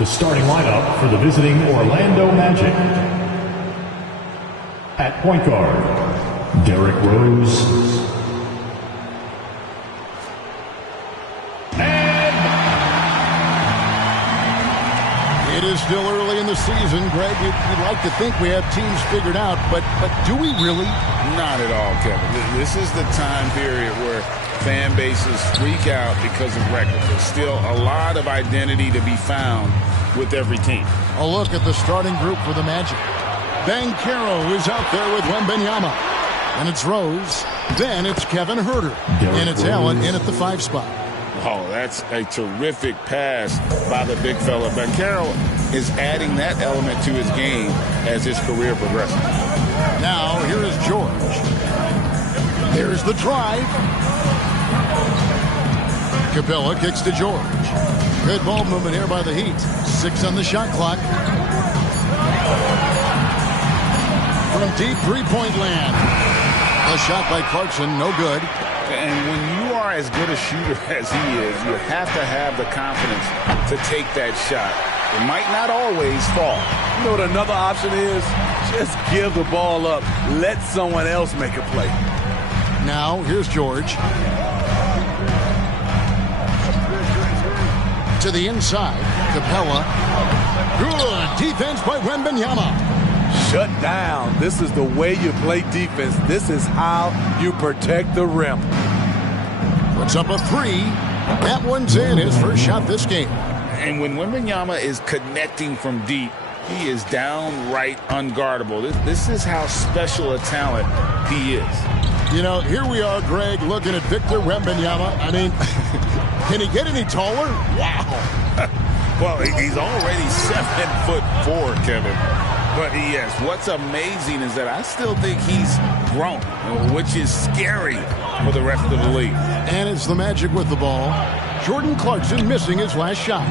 The starting lineup for the visiting Orlando Magic. At point guard, Derrick Rose. It is still early in the season, Greg. You'd like to think we have teams figured out, but do we really? Not at all, Kevin. This is the time period where fan bases freak out because of records. There's still a lot of identity to be found with every team. A look at the starting group for the Magic. Banchero is out there with Wembanyama. And it's Rose. Then it's Kevin Huerter. And it's Allen in at the 5 spot. Oh, that's a terrific pass by the big fella. Banchero is adding that element to his game as his career progresses. Now, here is George. There's the drive. Capella kicks to George. Good ball movement here by the Heat. 6 on the shot clock. From deep three-point land. A shot by Clarkson, no good. And when you are as good a shooter as he is, you have to have the confidence to take that shot. It might not always fall. You know what another option is? Just give the ball up. Let someone else make a play. Now, here's George. To the inside, Capella. Good defense by Wembanyama. Shut down. This is the way you play defense. This is how you protect the rim. Puts up a 3. That one's in, his first shot this game. And when Wembanyama is connecting from deep, he is downright unguardable. This is how special a talent he is. You know, here we are, Greg, looking at Victor Wembanyama. I mean, can he get any taller? Wow. Well, he's already 7'4", Kevin. But yes, what's amazing is that I still think he's grown, which is scary for the rest of the league. And it's the Magic with the ball. Jordan Clarkson missing his last shot.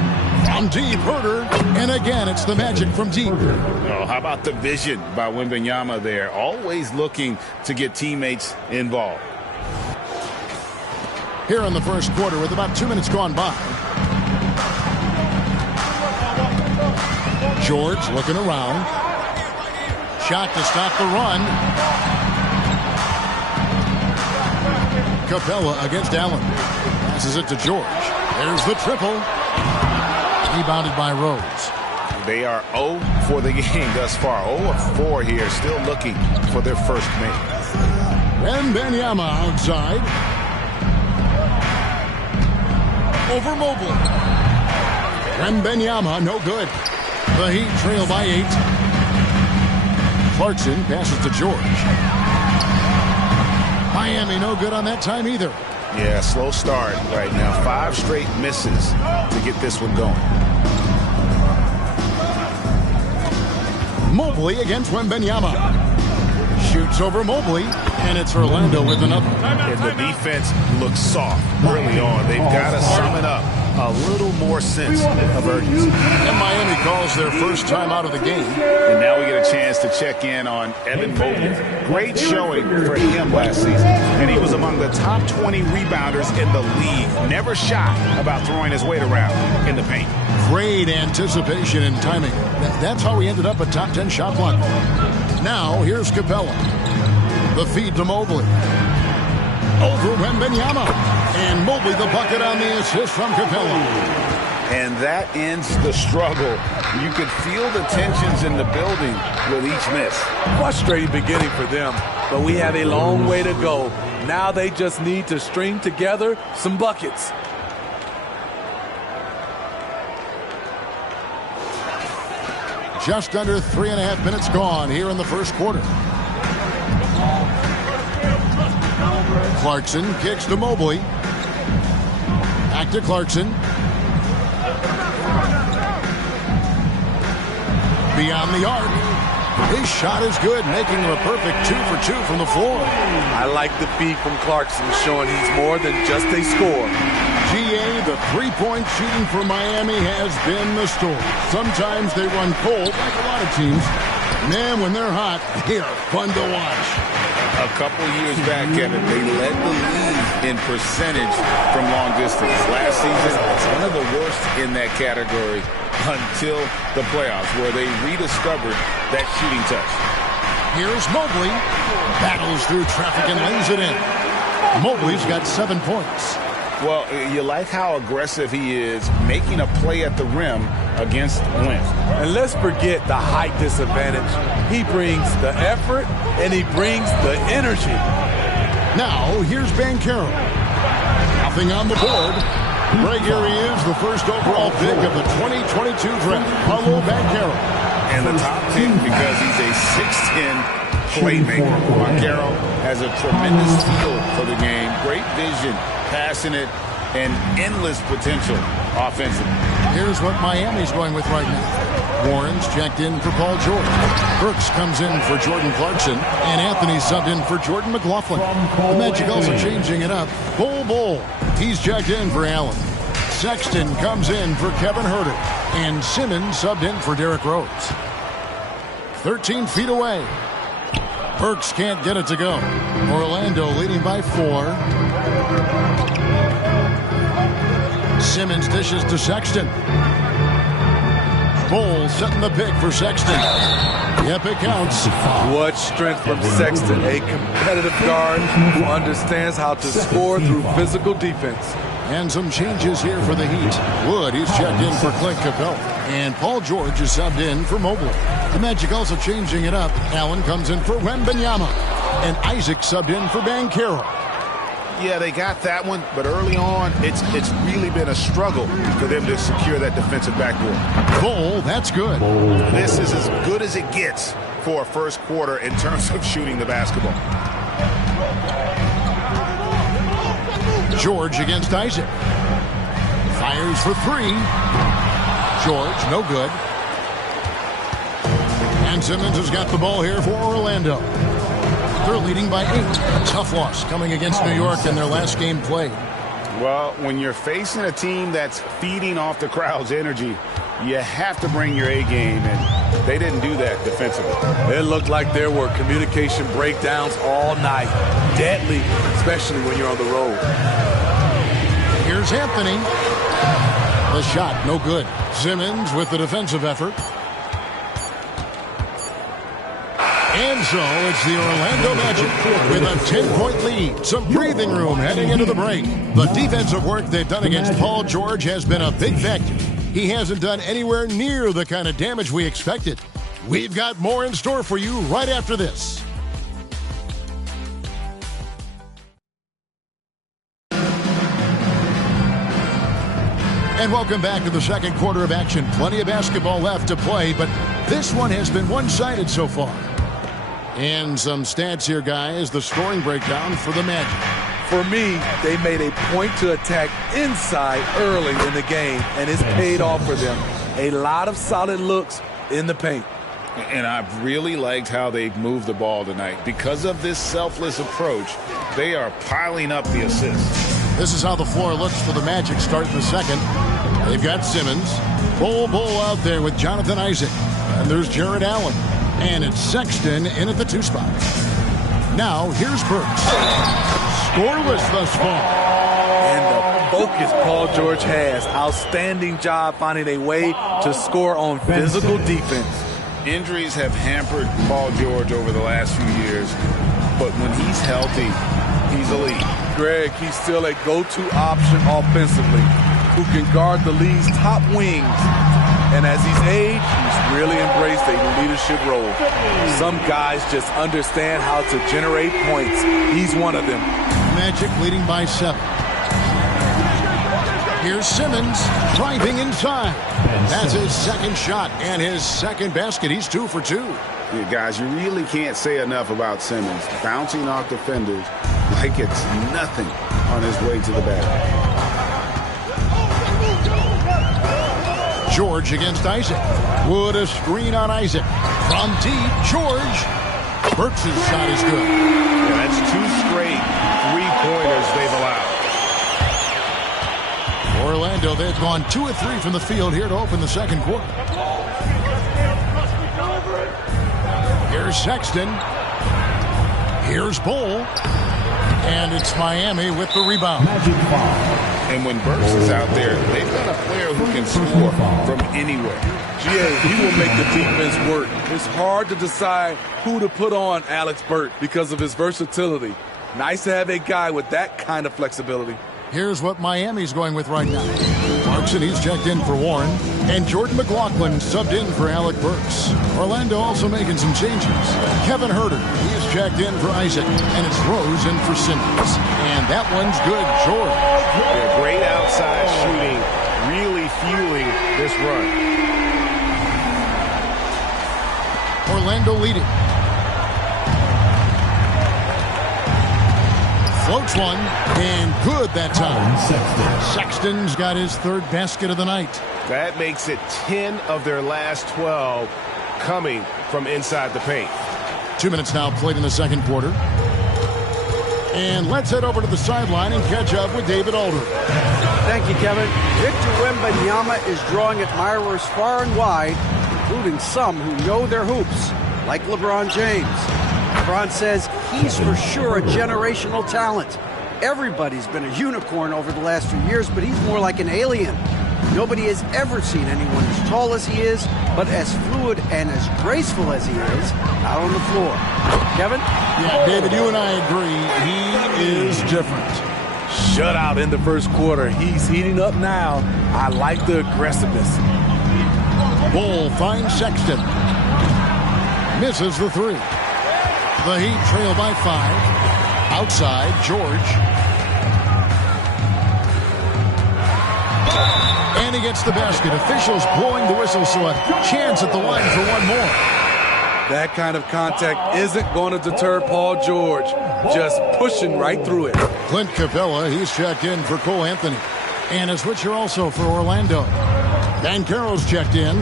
From deep, Huerter. And again, it's the Magic from deep. Oh, how about the vision by Wembanyama there? Always looking to get teammates involved. Here in the first quarter with about 2 minutes gone by. George looking around. Shot to stop the run. Capella against Allen. Passes it to George. There's the triple. Rebounded by Rose. They are 0 for the game thus far. 0 of 4 here, still looking for their first make. Wembanyama outside. Over Mobley. Wembanyama, no good. The Heat trail by 8. Clarkson passes to George. Miami no good on that time either. Yeah, slow start right now. 5 straight misses to get this one going. Mobley against Wembanyama. Shoots over Mobley, and it's Orlando with another. And the defense looks soft early on. They've got to sum it up. A little more sense of urgency. And Miami calls their first time out of the game. And now we get a chance to check in on Evan Mobley. Great showing for him last season. And he was among the top 20 rebounders in the league. Never shy about throwing his weight around in the paint. Great anticipation and timing. That's how he ended up a top 10 shot blocker. Now, here's Capella. The feed to Mobley. Over Wembanyama. And Mobley the bucket on the assist from Capella. And that ends the struggle. You could feel the tensions in the building with each miss. Frustrating beginning for them, but we have a long way to go. Now they just need to string together some buckets. Just under 3.5 minutes gone here in the first quarter. Clarkson kicks to Mobley. Back to Clarkson. Beyond the arc. His shot is good, making him a perfect 2 for 2 from the floor. I like the feed from Clarkson, showing he's more than just a scorer. GA, the three-point shooting for Miami has been the story. Sometimes they run cold, like a lot of teams. Man, when they're hot, they are fun to watch. A couple years back, Kevin, they led the league in percentage from long distance. Last season, it's one of the worst in that category until the playoffs, where they rediscovered that shooting touch. Here's Mobley. Battles through traffic and lays it in. Mobley's got 7 points. Well, you like how aggressive he is making a play at the rim against Wentz. And let's forget the height disadvantage. He brings the effort, and he brings the energy. Now, here's Banchero. Nothing on the board. Right here he is, the first overall pick of the 2022 draft, Paolo Banchero. And the top pick because he's a 6'10" playmaker. Banchero has a tremendous feel for the game, great vision, passing it, and endless potential offensively. Here's what Miami's going with right now. Warren's checked in for Paul George. Burks comes in for Jordan Clarkson. And Anthony subbed in for Jordan McLaughlin. The Magic also changing it up. Bull. He's checked in for Allen. Sexton comes in for Kevin Huerter. And Simmons subbed in for Derrick Rose. 13 feet away. Burks can't get it to go. Orlando leading by 4. Simmons dishes to Sexton. Bull setting the pick for Sexton. Yep, it counts. What strength from Sexton, a competitive guard who understands how to score through physical defense. And some changes here for the Heat. Wood, he's checked in for Clint Capella. And Paul George is subbed in for Mobley. The Magic also changing it up. Allen comes in for Wembanyama. And Isaac subbed in for Banchero. Yeah, they got that one, but early on, it's really been a struggle for them to secure that defensive backboard. Bull, that's good. This is as good as it gets for a first quarter in terms of shooting the basketball. George against Isaac. Fires for 3. George, no good. And Simmons has got the ball here for Orlando. They're leading by 8. A tough loss coming against New York in their last game played. Well, when you're facing a team that's feeding off the crowd's energy, you have to bring your A game, and they didn't do that defensively. It looked like there were communication breakdowns all night. Deadly, especially when you're on the road. Here's Anthony. The shot, no good. Simmons with the defensive effort. And so it's the Orlando Magic with a 10-point lead. Some breathing room heading into the break. The defensive work they've done against Paul George has been a big factor. He hasn't done anywhere near the kind of damage we expected. We've got more in store for you right after this. And welcome back to the second quarter of action. Plenty of basketball left to play, but this one has been one-sided so far. And some stats here, guys. The scoring breakdown for the Magic. For me, they made a point to attack inside early in the game, and it's paid off for them. A lot of solid looks in the paint. And I've really liked how they've moved the ball tonight. Because of this selfless approach, they are piling up the assists. This is how the floor looks for the Magic starting the second. They've got Simmons. Bull out there with Jonathan Isaac. And there's Jared Allen. And it's Sexton in at the 2 spot. Now, here's Burks. Scoreless thus far. And the focus Paul George has. Outstanding job finding a way to score on physical defense. Injuries have hampered Paul George over the last few years. But when he's healthy, he's elite. Greg, he's still a go-to option offensively who can guard the league's top wings. And as he's aged, he's really embraced a leadership role. Some guys just understand how to generate points. He's one of them. Magic leading by 7. Here's Simmons driving inside. That's his second shot and his second basket. He's 2 for 2. Yeah, guys, you really can't say enough about Simmons. Bouncing off defenders like it's nothing on his way to the basket. George against Isaac. Wood a screen on Isaac. From deep, George. Burks' shot is good. Yeah, that's 2 straight 3-pointers they've allowed. Orlando, they've gone 2 of 3 from the field here to open the second quarter. Here's Sexton. Here's Bull. And it's Miami with the rebound. Magic foul. And when Burks is out there, they've got a player who can score from anywhere. GA, he will make the defense work. It's hard to decide who to put on Alex Burks because of his versatility. Nice to have a guy with that kind of flexibility. Here's what Miami's going with right now. Clarkson, he's checked in for Warren. And Jordan McLaughlin subbed in for Alec Burks. Orlando also making some changes. Kevin Huerter, he is checked in for Isaac. And it's Rose in for Simmons. And that one's good, George. Yeah, great outside shooting, really fueling this run. Orlando leading. Floats one, and good that time. Sexton's got his third basket of the night. That makes it 10 of their last 12 coming from inside the paint. 2 minutes now played in the second quarter. And let's head over to the sideline and catch up with David Aldridge. Thank you, Kevin. Victor Wembanyama is drawing admirers far and wide, including some who know their hoops, like LeBron James. LeBron says he's for sure a generational talent. Everybody's been a unicorn over the last few years, but he's more like an alien. Nobody has ever seen anyone as tall as he is, but as fluid and as graceful as he is out on the floor. Kevin? Yeah, David, you and I agree. He is different. Shutout in the first quarter. He's heating up now. I like the aggressiveness. Bull finds Sexton. Misses the three. The Heat trail by 5. Outside, George. And he gets the basket. Officials blowing the whistle, so a chance at the line for one more. That kind of contact isn't going to deter Paul George. Just pushing right through it. Clint Capella, he's checked in for Cole Anthony. And a switcher also for Orlando. Banchero's checked in.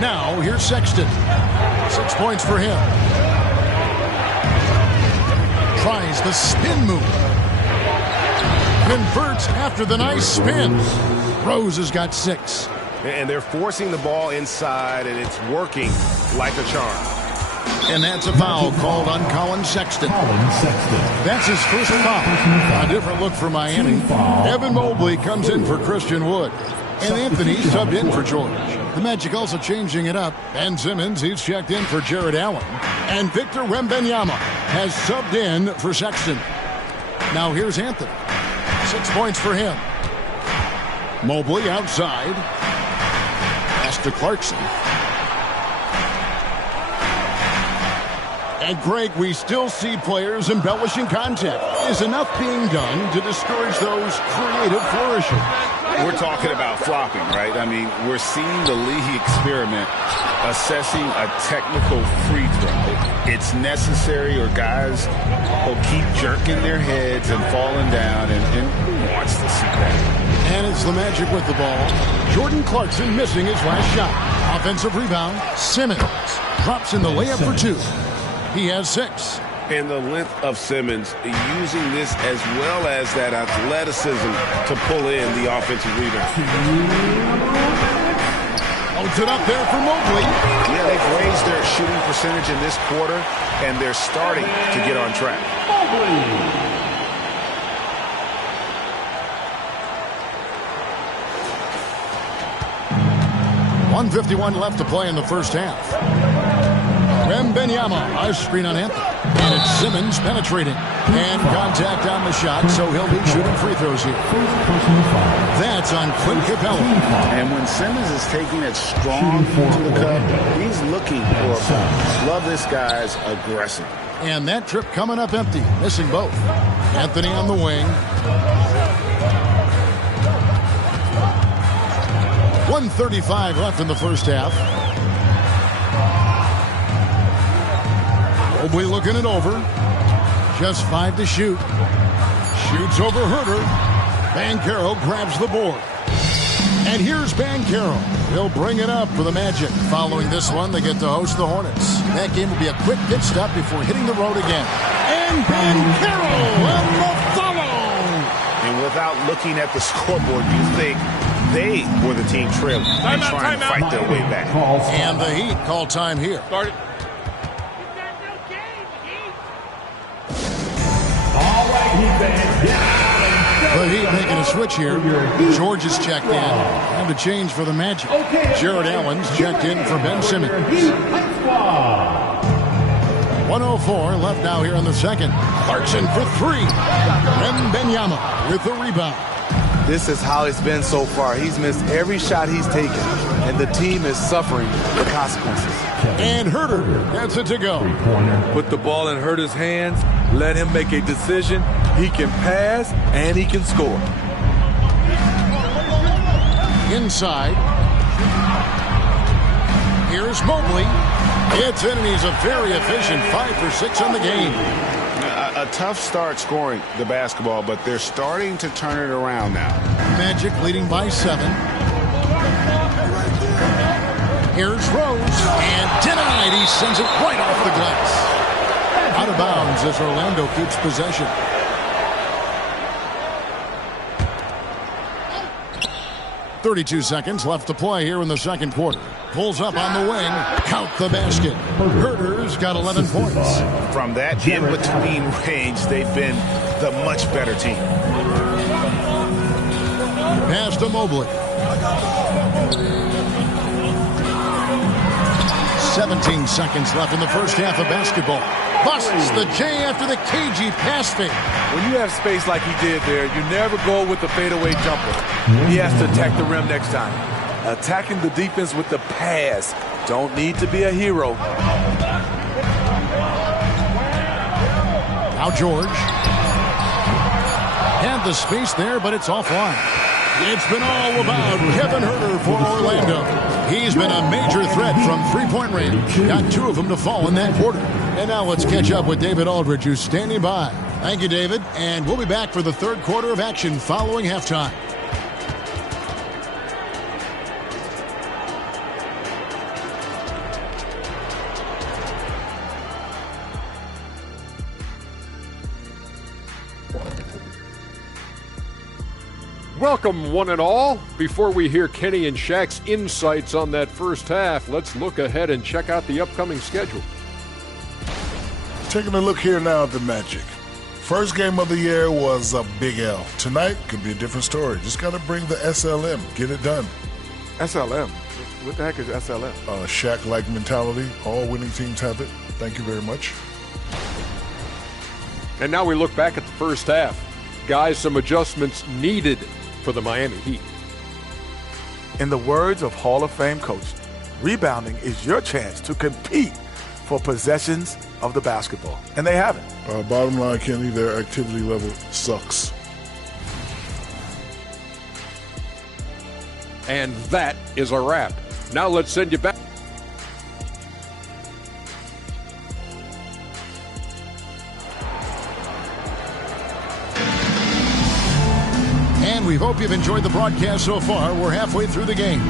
Now, here's Sexton. 6 points for him. Tries the spin move. Converts after the nice spin. Rose has got 6. And they're forcing the ball inside, and it's working like a charm. And that's a foul called on Colin Sexton. That's his first foul. A different look for Miami. Evan Mobley comes in for Christian Wood. And Anthony subbed in for George. The Magic also changing it up. Ben Simmons, he's checked in for Jared Allen. And Victor Wembanyama has subbed in for Sexton. Now here's Anthony. 6 points for him. Mobley outside. Pass to Clarkson. And Greg, we still see players embellishing contact. Is enough being done to discourage those creative flourishing? We're talking about flopping, right? I mean, we're seeing the league experiment assessing a technical free throw. It's necessary, or guys will keep jerking their heads and falling down, and who wants to see that? And it's the Magic with the ball. Jordan Clarkson missing his last shot. Offensive rebound. Simmons drops in the layup for 2. He has 6. And the length of Simmons using this as well as that athleticism to pull in the offensive rebound. Holds it up there for Mobley. Yeah, they've raised their shooting percentage in this quarter, and they're starting to get on track. 1:51 left to play in the first half. Wembanyama, a screen on Anthony. And it's Simmons penetrating. And contact on the shot, so he'll be shooting free throws here. That's on Clint Capella. And when Simmons is taking it strong to the cup, he's looking for a foul. Love this guy's aggressive. And that trip coming up empty, missing both. Anthony on the wing. 1:35 left in the first half. Mobley looking it over. Just 5 to shoot. Shoots over Huerter. Banchero grabs the board. And here's Banchero. He'll bring it up for the Magic. Following this one, they get to host the Hornets. That game will be a quick pit stop before hitting the road again. And Banchero on the follow. And without looking at the scoreboard, you think they were the team trailing and trying to fight their way back. And the Heat call time here. The Heat making a switch here. George is checked in. And the change for the Magic. Jared Allen's checked in for Ben Simmons. 1:04 left now here in the second. Clarkson for three. Wembanyama with the rebound. This is how it's been so far. He's missed every shot he's taken, and the team is suffering the consequences. And Herter gets it to go. Put the ball in Herter's hands, let him make a decision. He can pass, and he can score. Inside. Here's Mobley. It's in, and he's a very efficient 5 for 6 on the game. A tough start scoring the basketball, but they're starting to turn it around now. Magic leading by 7. Here's Rose, and denied. He sends it right off the glass. Out of bounds as Orlando keeps possession. .32 seconds left to play here in the second quarter. Pulls up on the wing. Count the basket. Herter's got 11 points. From that in-between range, they've been the much better team. Pass to Mobley. 17 seconds left in the first half of basketball. Busts the J after the cagey pass fake. When you have space like he did there, you never go with the fadeaway jumper. He has to attack the rim next time. Attacking the defense with the pass. Don't need to be a hero. Now George. Had the space there, but it's offline. It's been all about Kevin Herter for Orlando. He's been a major threat from three-point range. Got 2 of them to fall in that quarter. And now let's catch up with David Aldridge, who's standing by. Thank you, David. And we'll be back for the third quarter of action following halftime. Welcome, one and all. Before we hear Kenny and Shaq's insights on that first half, let's look ahead and check out the upcoming schedule. Taking a look here now at the Magic. First game of the year was a big L. Tonight could be a different story. Just got to bring the SLM. Get it done. SLM? What the heck is SLM? Shaq-like mentality. All winning teams have it. Thank you very much. And now we look back at the first half. Guys, some adjustments needed for the Miami Heat. In the words of Hall of Fame coach, rebounding is your chance to compete for possessions of the basketball. And they haven't. Bottom line, Kenny, their activity level sucks. And that is a wrap. Now let's send you back. And we hope you've enjoyed the broadcast so far. We're halfway through the game.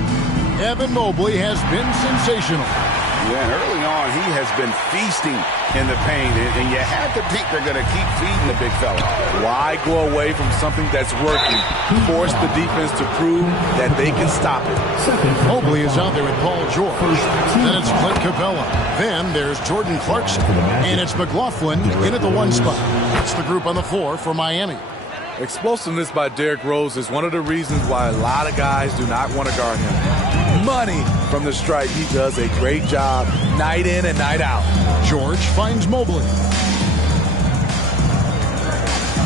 Evan Mobley has been sensational. Yeah, and early on, he has been feasting in the paint, and you have to think they're going to keep feeding the big fella. Why go away from something that's working? Force the defense to prove that they can stop it. Mobley is out there with Paul George. Then it's Clint Capella. Then there's Jordan Clarkson. And it's McLaughlin in at the 1 spot. It's the group on the floor for Miami. Explosiveness by Derrick Rose is one of the reasons why a lot of guys do not want to guard him. Money from the stripe. He does a great job night in and night out. George finds Mobley.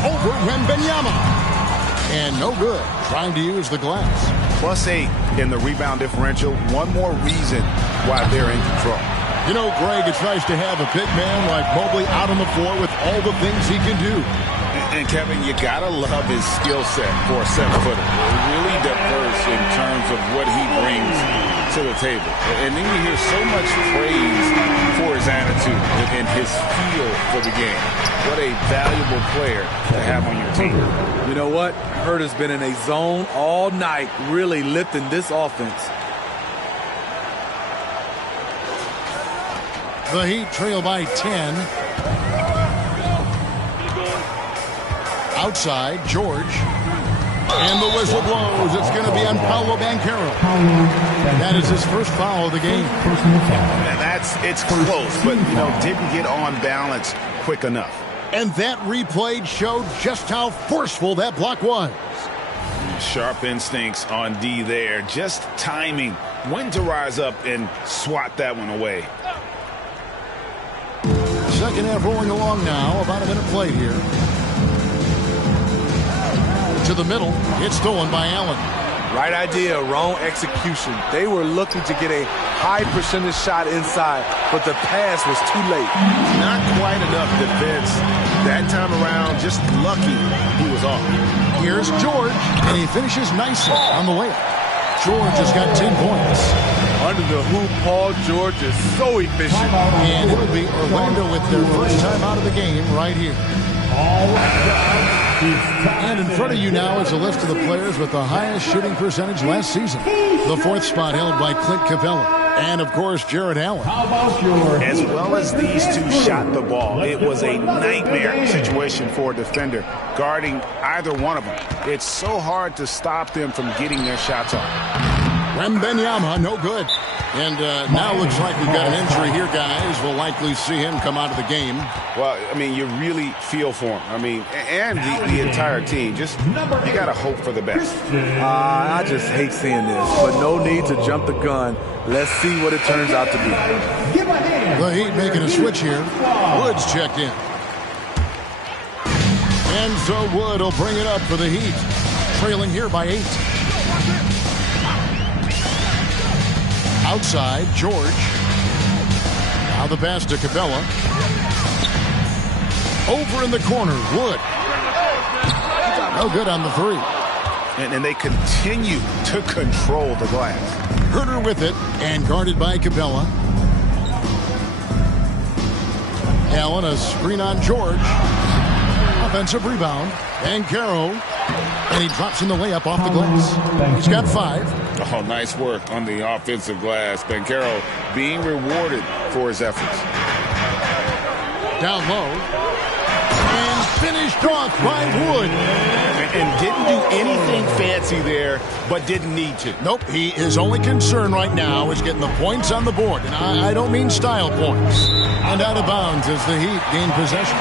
Over Wembanyama. And no good. Trying to use the glass. +8 in the rebound differential. One more reason why they're in control. You know, Greg, it's nice to have a big man like Mobley out on the floor with all the things he can do. And Kevin, you gotta love his skill set for a 7-footer. Really diverse in terms of what he brings to the table. And then you hear so much praise for his attitude and his feel for the game. What a valuable player to have on your team. You know what? Herter's been in a zone all night, really lifting this offense. The Heat trail by 10. Outside, George. And the whistle blows. It's going to be on Paolo Banchero. That is his first foul of the game. And it's close, but, didn't get on balance quick enough. And that replay showed just how forceful that block was. Sharp instincts on D there. Just timing when to rise up and swat that one away. Second half rolling along now. About a minute played here. To the middle. It's stolen by Allen. Right idea, wrong execution. They were looking to get a high percentage shot inside, but the pass was too late. Not quite enough defense. That time around, just lucky he was off. Here's George, and he finishes nicely on the layup. George has got 10 points. Under the hoop, Paul George is so efficient. And it'll be Orlando with their first time out of the game right here. And in front of you now is a list of the players with the highest shooting percentage last season. The fourth spot held by Clint Capella. And, of course, Jared Allen. As well as these two shot the ball, it was a nightmare situation for a defender guarding either one of them. It's so hard to stop them from getting their shots off. Wembanyama, no good. And now looks like we've got an injury here, guys. We'll likely see him come out of the game. Well, I mean, you really feel for him. I mean, and the entire team. Just, you got to hope for the best. I just hate seeing this, but no need to jump the gun. Let's see what it turns out to be. The Heat making a switch here. Woods checked in. And so Wood will bring it up for the Heat. Trailing here by 8. Outside, George. Now the pass to Capella. Over in the corner, Wood. No good on the three. And they continue to control the glass. Herter with it, and guarded by Capella. Allen, a screen on George. Offensive rebound. And Caro. And he drops in the layup off the glass. He's got 5. Oh, nice work on the offensive glass. Banchero being rewarded for his efforts. Down low. And finished off by Wood. And didn't do anything fancy there, but didn't need to. Nope, his only concern right now is getting the points on the board. And I don't mean style points. And out of bounds as the Heat gain possession.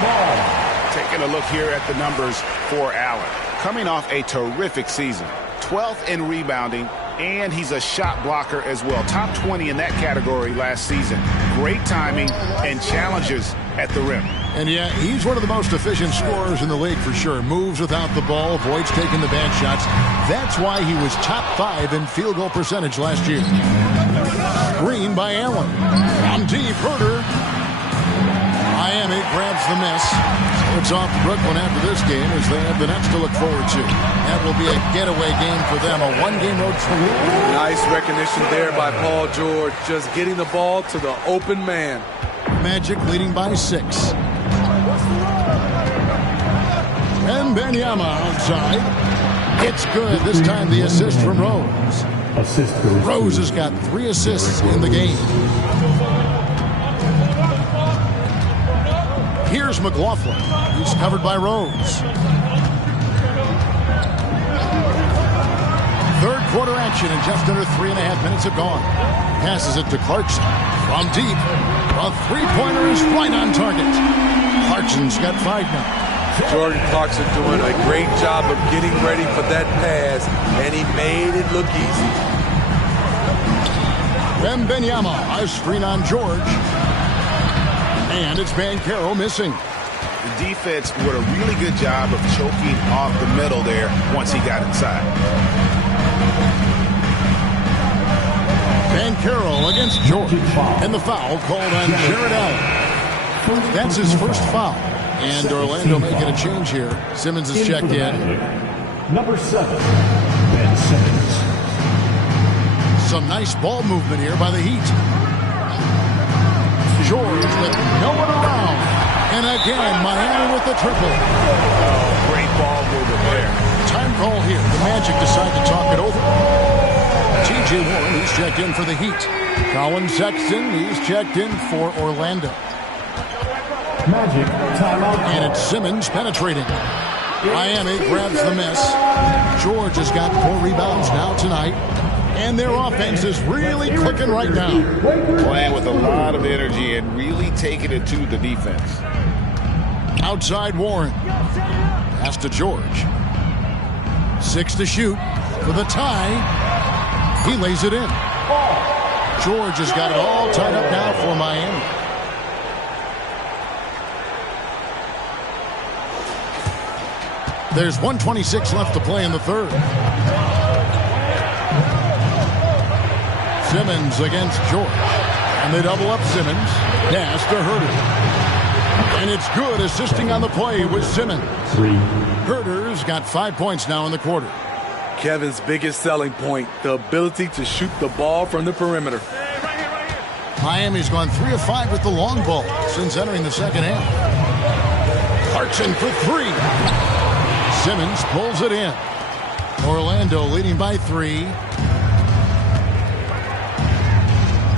Taking a look here at the numbers for Allen. Coming off a terrific season. 12th in rebounding, and he's a shot blocker as well. Top 20 in that category last season. Great timing and challenges at the rim. And yeah, he's one of the most efficient scorers in the league for sure. Moves without the ball, avoids taking the bad shots. That's why he was top 5 in field goal percentage last year. Green by Allen. From deep, Herter. Miami grabs the miss. So it's off to Brooklyn after this game as they have the Nets to look forward to. That will be a getaway game for them, a one-game road trip. Nice recognition there by Paul George, just getting the ball to the open man. Magic leading by 6. Wembanyama outside. It's good. This time the assist from Rose. Rose has got 3 assists in the game. Here's McLaughlin. He's covered by Rose. Third quarter action and just under 3.5 minutes have gone. Passes it to Clarkson. From deep. A three-pointer is right on target. Clarkson's got 5 now. Jordan Clarkson doing a great job of getting ready for that pass, and he made it look easy. Wembanyama, a screen on George. And it's Banchero missing. The defense did a really good job of choking off the middle there once he got inside. Banchero against George. And the foul called on Jared Allen. That's his first foul. And Orlando making a change here. Simmons is checked in. Number 7, Ben Simmons. Some nice ball movement here by the Heat. George with no one around. And again, Miami with the triple. Oh, great ball movement there. Time call here. The Magic decide to talk it over. T.J. Warren, he's checked in for the Heat. Colin Sexton, he's checked in for Orlando. Magic timeout. And it's Simmons penetrating. Miami grabs the miss. George has got 4 rebounds now tonight. And their offense is really clicking right now. Playing with a lot of energy and really taking it to the defense. Outside Warren. Pass to George. 6 to shoot for the tie. He lays it in. George has got it all tied up now for Miami. There's 1:26 left to play in the third. Simmons against George. And they double up Simmons. Pass to Herter. And it's good, assisting on the play with Simmons. Herter's got 5 points now in the quarter. Kevin's biggest selling point, the ability to shoot the ball from the perimeter. Miami's gone 3 of 5 with the long ball since entering the second half. Clarkson for 3. Simmons pulls it in. Orlando leading by 3.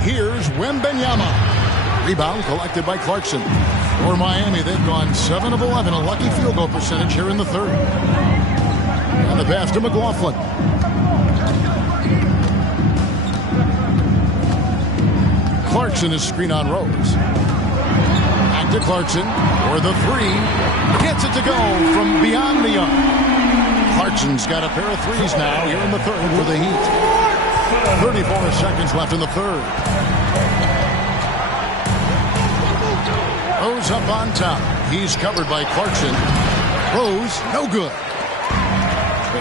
Here's Wembanyama. Rebound collected by Clarkson. For Miami, they've gone 7 of 11, a lucky field goal percentage here in the third. And the pass to McLaughlin. Clarkson is screen on Rose. Back to Clarkson for the 3. Gets it to go from beyond the arc. Clarkson's got a pair of threes now here in the third for the Heat. 34 seconds left in the third. Rose up on top. He's covered by Clarkson. Rose, no good.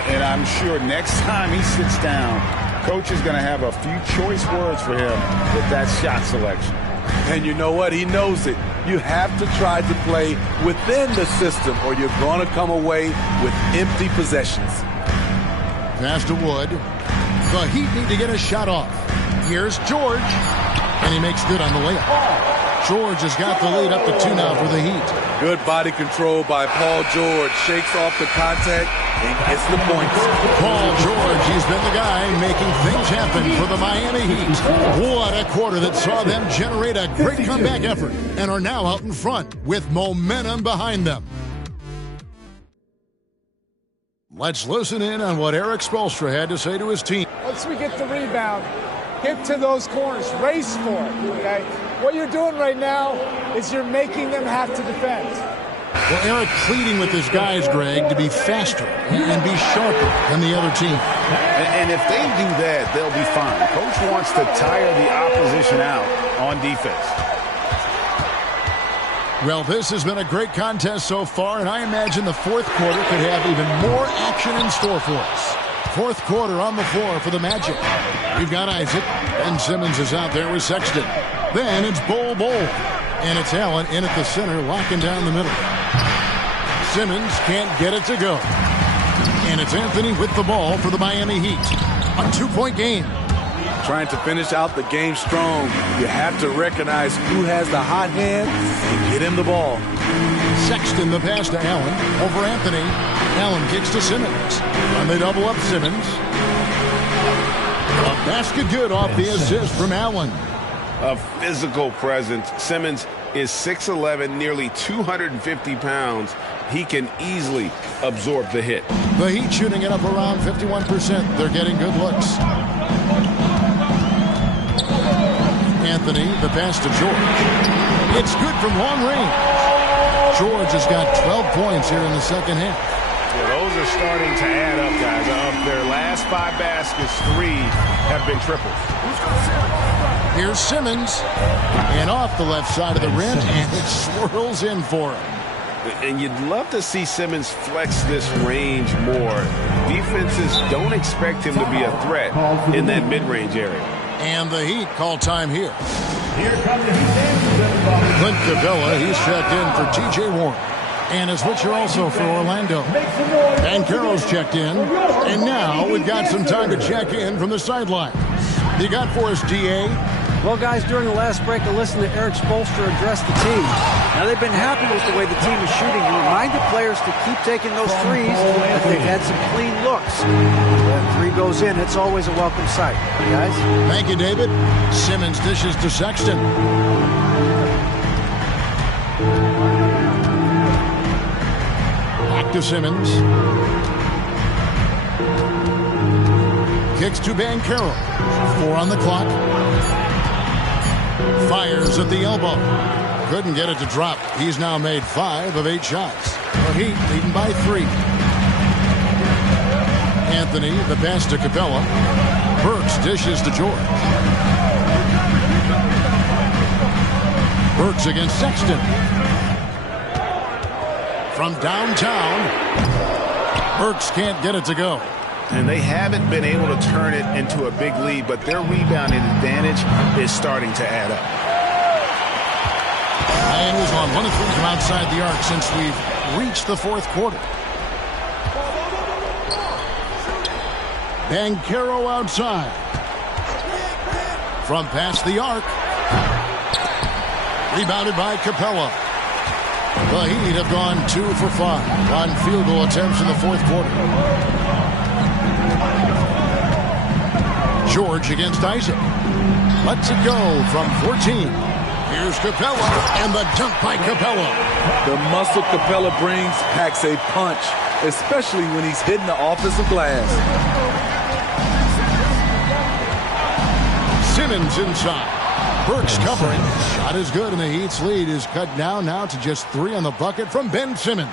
And I'm sure next time he sits down, Coach is going to have a few choice words for him with that shot selection. And you know what? He knows it. You have to try to play within the system or you're going to come away with empty possessions. Pass to Wood. The Heat need to get a shot off. Here's George. And he makes good on the layup. George has got the lead up to 2 now for the Heat. Good body control by Paul George. Shakes off the contact and gets the points. Paul George, he's been the guy making things happen for the Miami Heat. What a quarter that saw them generate a great comeback effort and are now out in front with momentum behind them. Let's listen in on what Eric Spoelstra had to say to his team. Once we get the rebound, get to those corners, race for it, okay? What you're doing right now is you're making them have to defend. Well, Eric pleading with his guys, Greg, to be faster and be sharper than the other team. And if they do that, they'll be fine. Coach wants to tire the opposition out on defense. Well, this has been a great contest so far, and I imagine the fourth quarter could have even more action in store for us. Fourth quarter on the floor for the Magic. We've got Isaac, and Simmons is out there with Sexton. Then it's Bol, and it's Allen in at the center, locking down the middle. Simmons can't get it to go. And it's Anthony with the ball for the Miami Heat. A 2-point game. Trying to finish out the game strong. You have to recognize who has the hot hand and get him the ball. Sexton the pass to Allen over Anthony. Allen kicks to Simmons. And they double up Simmons. A basket good off the assist from Allen. A physical presence. Simmons is 6'11", nearly 250 pounds. He can easily absorb the hit. The Heat shooting it up around 51%. They're getting good looks. Anthony, the pass to George. It's good from long range. George has got 12 points here in the second half. Yeah, those are starting to add up, guys. Of their last 5 baskets, 3 have been triples. Here's Simmons. And off the left side of the rim, and it swirls in for him. And you'd love to see Simmons flex this range more. Defenses don't expect him to be a threat in that mid-range area. And the Heat call time here. Here come the Heat dancers, everybody. Clint Capella, he's checked in for T.J. Warren. And a switcher also for Orlando. Banchero's checked in. And now we've got some time to check in from the sideline. You got for us, D.A.? Well, guys, during the last break, I listened to Eric Spoelstra address the team. Now, they've been happy with the way the team is shooting. He reminded players to keep taking those threes, that they've had some clean looks. When that 3 goes in, it's always a welcome sight. Guys? Thank you, David. Simmons dishes to Sexton. Back to Simmons. Kicks to Banchero. 4 on the clock. Fires at the elbow. couldn't get it to drop. He's now made 5 of 8 shots. The Heat leading by 3. Anthony, the pass to Capella. Burks dishes to George. Burks against Sexton. From downtown, Burks can't get it to go. And they haven't been able to turn it into a big lead, but their rebounding advantage is starting to add up. And was on 1 of 3 from outside the arc since we've reached the 4th quarter. Banchero outside. From past the arc. Rebounded by Capella. The Heat have gone 2 for 5 on field goal attempts in the 4th quarter. George against Isaac. Lets it go from 14. Here's Capella, and the dunk by Capella. The muscle Capella brings packs a punch, especially when he's hitting the offensive glass. Simmons inside. Burks covering. Shot is good, and the Heat's lead is cut down now to just 3 on the bucket from Ben Simmons.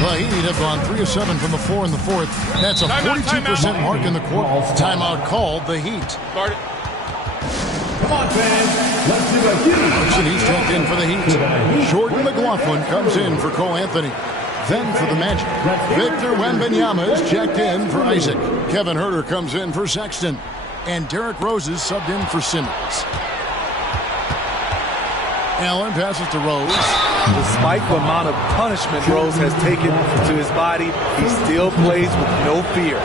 The Heat have gone 3 of 7 from the floor in the 4th. That's a 42% mark in the quarter. Timeout called, the Heat. Come on, fans. Let's do a huge. And he's checked in for the Heat. Jordan McLaughlin comes in for Cole Anthony. Then for the Magic, Victor Wembanyama is checked in for Isaac. Kevin Huerter comes in for Sexton. And Derrick Rose is subbed in for Simmons. Allen passes to Rose. Despite the amount of punishment Rose has taken to his body, he still plays with no fear.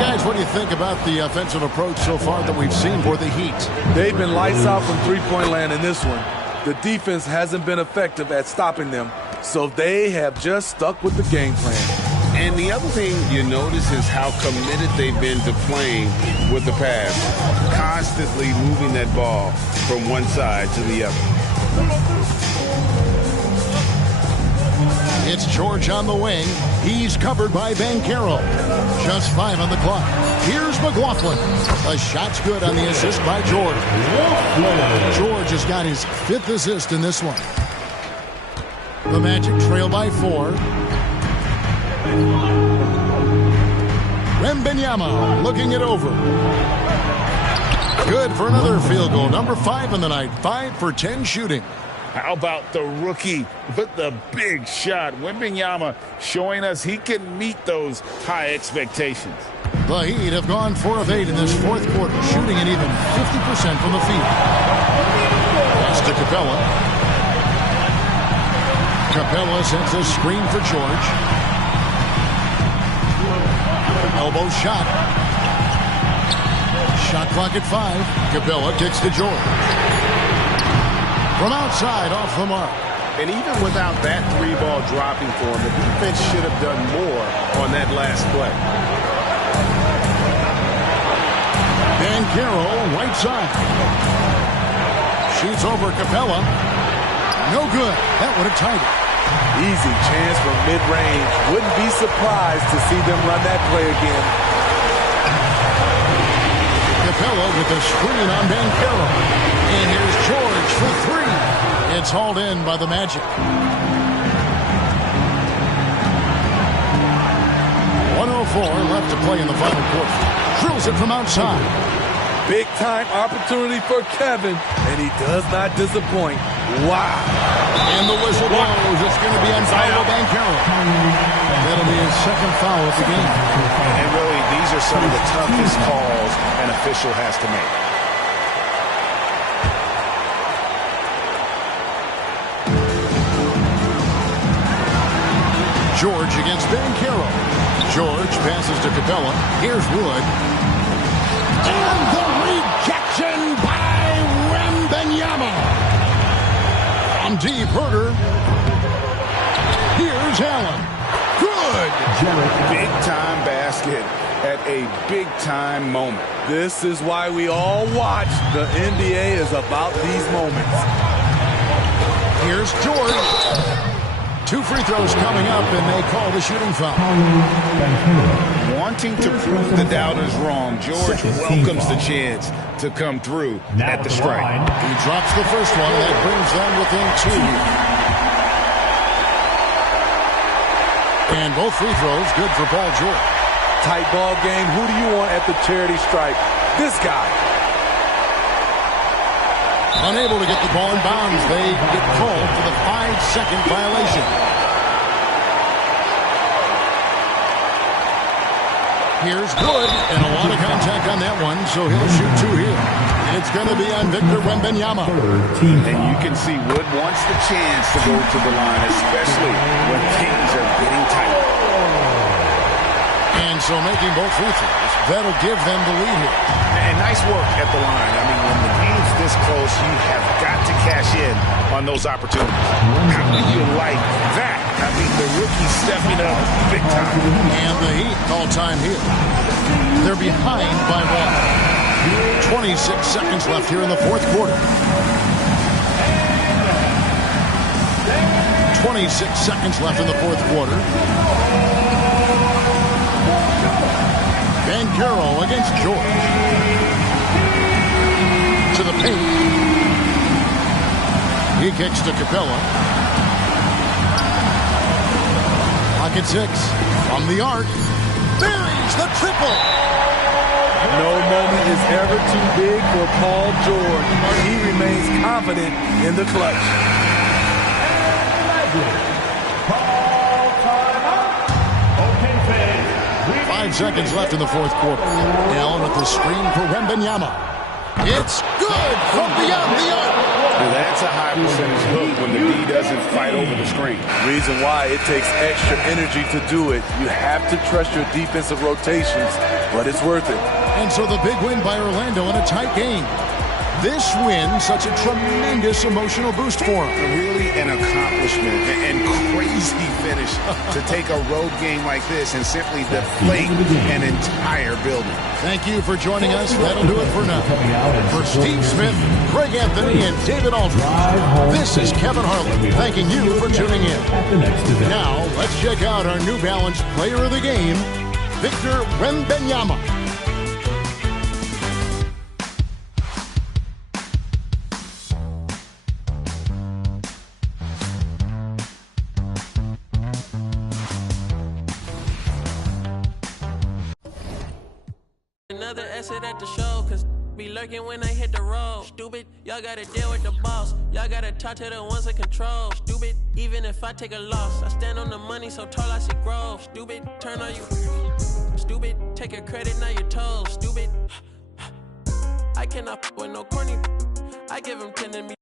Guys, what do you think about the offensive approach so far that we've seen for the Heat? They've been lights out from three-point land in this one. The defense hasn't been effective at stopping them, so they have just stuck with the game plan. And the other thing you notice is how committed they've been to playing with the pass, constantly moving that ball from one side to the other. It's George on the wing. He's covered by Banchero. Just 5 on the clock. Here's McLaughlin. The shot's good on the assist by George. George has got his 5th assist in this one. The Magic trail by 4. Wembanyama looking it over. Good for another field goal. Number 5 in the night. 5 for 10 shooting. How about the rookie with the big shot? Wembanyama showing us he can meet those high expectations. The Heat have gone 4 of 8 in this 4th quarter, shooting an even 50% from the field. Pass to Capella. Capella sends a screen for George. Elbow shot. Shot clock at 5. Capella kicks to George. From outside, off the mark. And even without that 3-ball dropping for him, the defense should have done more on that last play. Banchero, right side. Shoots over Capella. No good. That would have tied it. Easy chance from mid-range. Wouldn't be surprised to see them run that play again. Capella with the screen on Banchero. And here's George for 3. It's hauled in by the Magic. 1:04 left to play in the final quarter. Drills it from outside. Big-time opportunity for Kevin, and he does not disappoint. Wow. And the whistle blows. It's going to be on foul Banchero. That'll be his 2nd foul of the game. And really, these are some of the toughest calls an official has to make. George against Banchero. George passes to Capella. Here's Wood. And the rejection by Wembanyama. From deep, Huerter. Here's Allen. Good. Big-time basket at a big-time moment. This is why we all watch. The NBA is about these moments. Here's George. 2 free throws coming up, and they call the shooting foul. Wanting to prove the doubters wrong, George welcomes the chance to come through at the strike. He drops the first one. That brings them within 2. And both free throws good for Paul George. Tight ball game. Who do you want at the charity stripe? This guy. Unable to get the ball in bounds. They get called for the 5-second violation. Here's Wood, and a lot of contact on that one, so he'll shoot 2 here. It's going to be on Victor Wembanyama. And you can see Wood wants the chance to go to the line, especially when things are getting tight. And so making both free throws, that'll give them the lead here. And nice work at the line. I mean, when the game's this close, you have got to cash in on those opportunities. How do you like that? I mean, the rookie stepping up big time. And the Heat call time here. They're behind by 1. 26 seconds left here in the fourth quarter. 26 seconds left in the fourth quarter. Banchero against George. To the paint. He kicks to Capella. Pocket 6 from the arc. Buries the triple. No moment is ever too big for Paul George. He remains confident in the clutch. 5 seconds left in the fourth quarter. Allen with the screen for Wembanyama. It's good from beyond the arc. Now that's a high percentage hook when the D doesn't fight over the screen. Reason why it takes extra energy to do it. You have to trust your defensive rotations, but it's worth it. And so the big win by Orlando in a tight game. This win, such a tremendous emotional boost for him. Really an accomplishment and crazy finish to take a road game like this and simply deflate an entire building. Thank you for joining us. That'll do it for now. For Steve Smith, Greg Anthony, and David Aldridge, this is Kevin Harlan thanking you for tuning in. Now, let's check out our New Balance player of the game, Victor Wembanyama. Another exit at the show, cause be lurking when I hit the road. Stupid, y'all gotta deal with the boss. Y'all gotta talk to the ones in control. Stupid, even if I take a loss, I stand on the money so tall I see growth. Stupid, turn on you. Stupid, take your credit, now you're told. Stupid, I cannot with no corny. I give him 10 to me.